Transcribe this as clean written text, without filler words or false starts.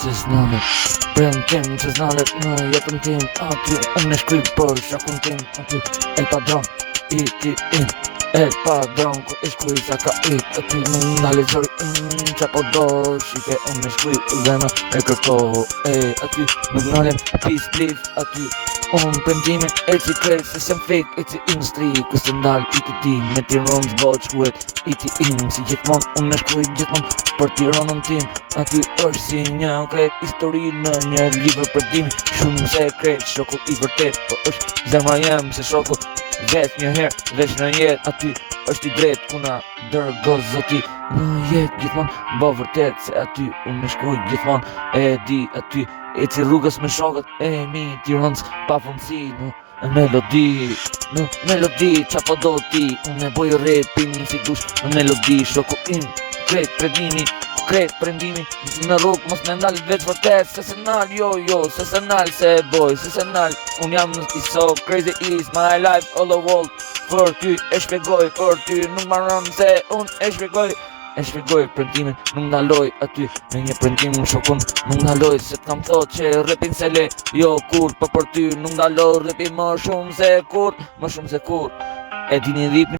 që s'nalet Prem tim që s'nalet në jetën tim Aty unë e shkryp për shakun tim Aty el padron i ti in El padron ku e shkryp sa ka it Aty nuk nga lezoj qa po do Shike unë e shkryp zemra e kërko Aty nuk nalem peace live Aty unë premtimin e që krej se s'jam fake e që industri Kësë ndalë i ti tim me Tiron zbot shkuet i ti im Si gjithmon unë e shkryp gjithmon për Tironën tim Aty është si një kret histori në një libër përdimi Shumë sekret, shoku i vërtet Po është zemra jem se shoku Vesh një herë, vesh në jet Aty është i drejt kuna dërgo zoti Në jet gjithmon bo vërtet Se aty unë e shkruj gjithmon E di aty e që rrugës me shokët E mi Tironës pa funësi Në melodi qa po do ti Unë e boj repin si dush Në melodi shoku im Kret predimi Kret prendimi në rrug mos me ndalë veç vërtet Se se nal jo se se nal se boj Se se nal unë jam i so crazy is my life all the world Për ty e shpjegoj për ty nuk marron se unë e shpjegoj prendimin nuk ndaloj aty Me një prendim në shokun nuk ndaloj Se t'kam thot që repin se le jo kur Për ty nuk ndaloj repin më shumë se kur E dini ripin